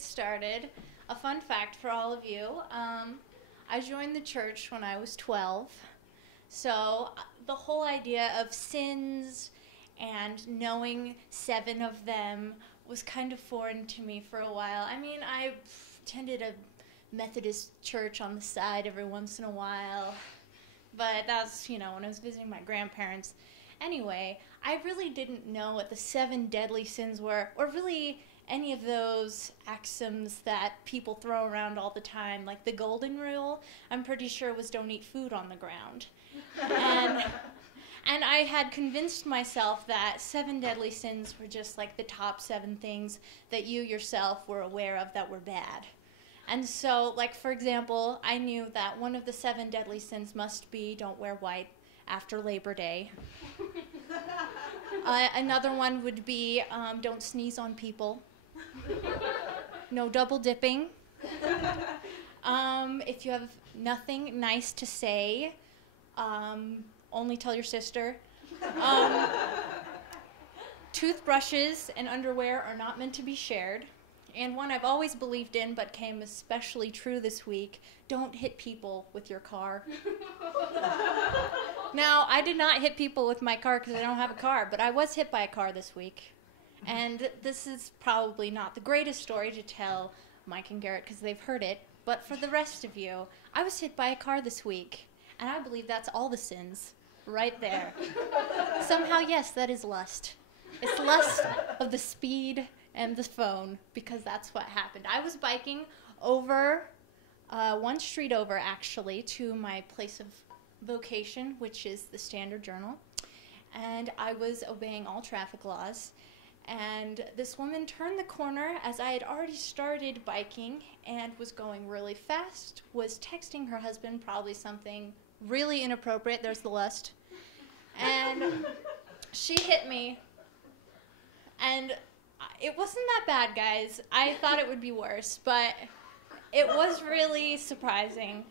get started, a fun fact for all of you. I joined the church when I was 12. So the whole idea of sins and knowing 7 of them was kind of foreign to me for a while. I mean, I attended a Methodist church on the side every once in a while, but that's, when I was visiting my grandparents. Anyway, I really didn't know what the 7 deadly sins were, or really any of those axioms that people throw around all the time, like the golden rule. I'm pretty sure was don't eat food on the ground. And I had convinced myself that 7 deadly sins were just like the top 7 things that you yourself were aware of that were bad. And so, like, for example, I knew that one of the 7 deadly sins must be don't wear white after Labor Day. Another one would be don't sneeze on people. No double dipping. If you have nothing nice to say, only tell your sister. Toothbrushes and underwear are not meant to be shared. And one I've always believed in but came especially true this week, don't hit people with your car. Now, I did not hit people with my car because I don't have a car, but I was hit by a car this week. And this is probably not the greatest story to tell Mike and Garrett because they've heard it, but for the rest of you, I was hit by a car this week, and I believe that's all the sins right there. Somehow, yes, that is lust. It's lust of the speed and the phone, because that's what happened. I was biking over, one street over, actually, to my place of vocation, which is the Standard Journal, and I was obeying all traffic laws, and this woman turned the corner as I had already started biking and was going really fast, was texting her husband probably something really inappropriate, there's the lust, and she hit me, and it wasn't that bad, guys. I thought it would be worse, but it was really surprising.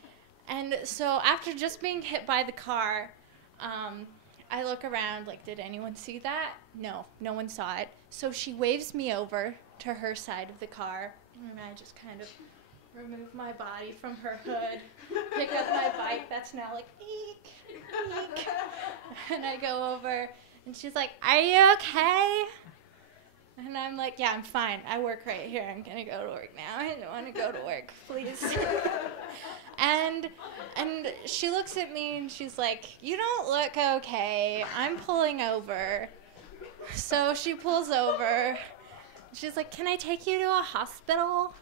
And so after just being hit by the car, I look around, like, did anyone see that? No, no one saw it. So she waves me over to her side of the car, and I just kind of remove my body from her hood, pick up my bike that's now like, eek, eek. And I go over, and she's like, are you okay? And I'm like, yeah, I'm fine. I work right here. I'm going to go to work now. I don't want to go to work, please. And she looks at me and she's like, you don't look okay. I'm pulling over. So she pulls over. She's like, can I take you to a hospital?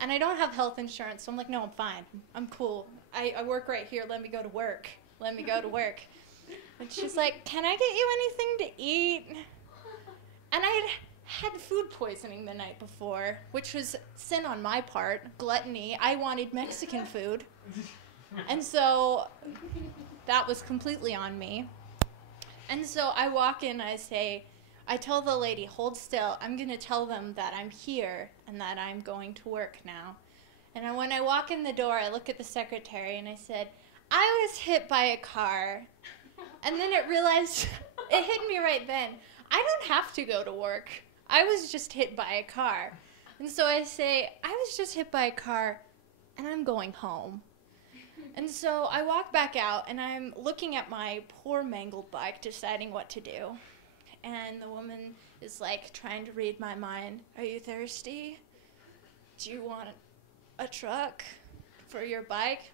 And I don't have health insurance, so I'm like, no, I'm fine. I'm cool. I work right here. Let me go to work. Let me go to work. And she's like, can I get you anything to eat? And I had food poisoning the night before, which was sin on my part, gluttony. I wanted Mexican food. And so that was completely on me. And so I walk in, I tell the lady, hold still. I'm going to tell them that I'm here and that I'm going to work now. And when I walk in the door, I look at the secretary and I said, I was hit by a car. And then it hit me right then. I don't have to go to work. I was just hit by a car. And so I say, I was just hit by a car, and I'm going home. And so I walk back out, and I'm looking at my poor mangled bike, deciding what to do. And the woman is, like, trying to read my mind. Are you thirsty? Do you want a truck for your bike?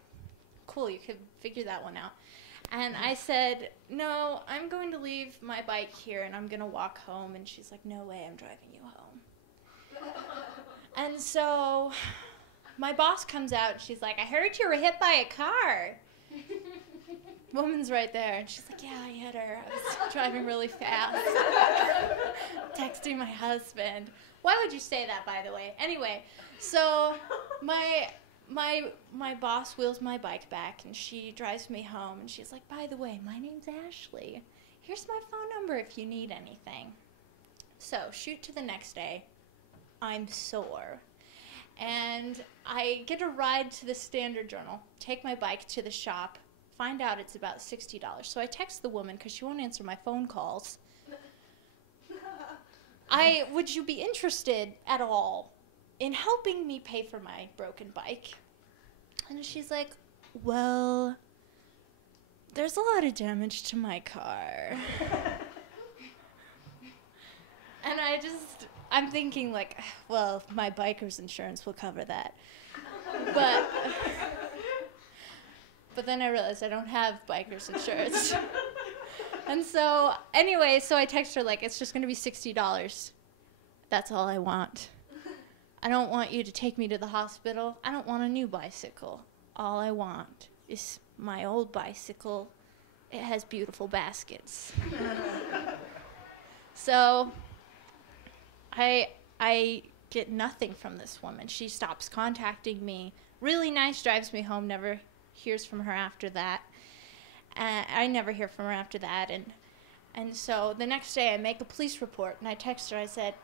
Cool, you could figure that one out. And I said, no, I'm going to leave my bike here and I'm going to walk home. And she's like, no way, I'm driving you home. And so my boss comes out and she's like, I heard you were hit by a car. Woman's right there. And she's like, yeah, I hit her. I was driving really fast. Texting my husband. Why would you say that, by the way? Anyway, so my boss wheels my bike back, and she drives me home, and she's like, by the way, my name's Ashley. Here's my phone number if you need anything. So, shoot to the next day. I'm sore. And I get a ride to the Standard Journal, take my bike to the shop, find out it's about $60. So I text the woman because she won't answer my phone calls. Would you be interested at all in helping me pay for my broken bike. And she's like, well, there's a lot of damage to my car. And I'm thinking like, well, my biker's insurance will cover that. But then I realized I don't have biker's insurance. And so, anyway, so I text her like, it's just going to be $60. That's all I want. I don't want you to take me to the hospital. I don't want a new bicycle. All I want is my old bicycle. It has beautiful baskets. So I get nothing from this woman. She stops contacting me. Really nice, drives me home, never hears from her after that. I never hear from her after that. And so the next day I make a police report, and I text her. I said,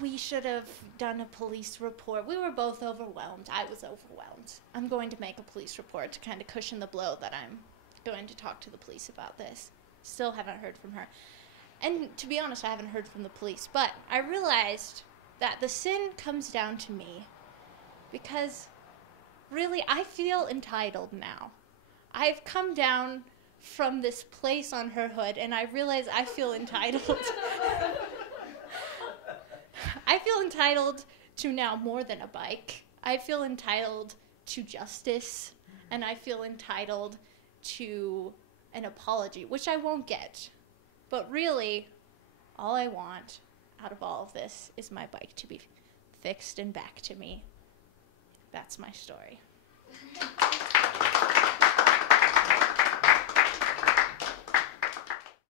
we should have done a police report. We were both overwhelmed. I was overwhelmed. I'm going to make a police report to kind of cushion the blow that I'm going to talk to the police about this. Still haven't heard from her. And to be honest, I haven't heard from the police. But I realized that the sin comes down to me because really I feel entitled now. I've come down from this place on her hood, and I realize I feel entitled. I feel entitled to now more than a bike. I feel entitled to justice, and I feel entitled to an apology, which I won't get. But really, all I want out of all of this is my bike to be fixed and back to me. That's my story.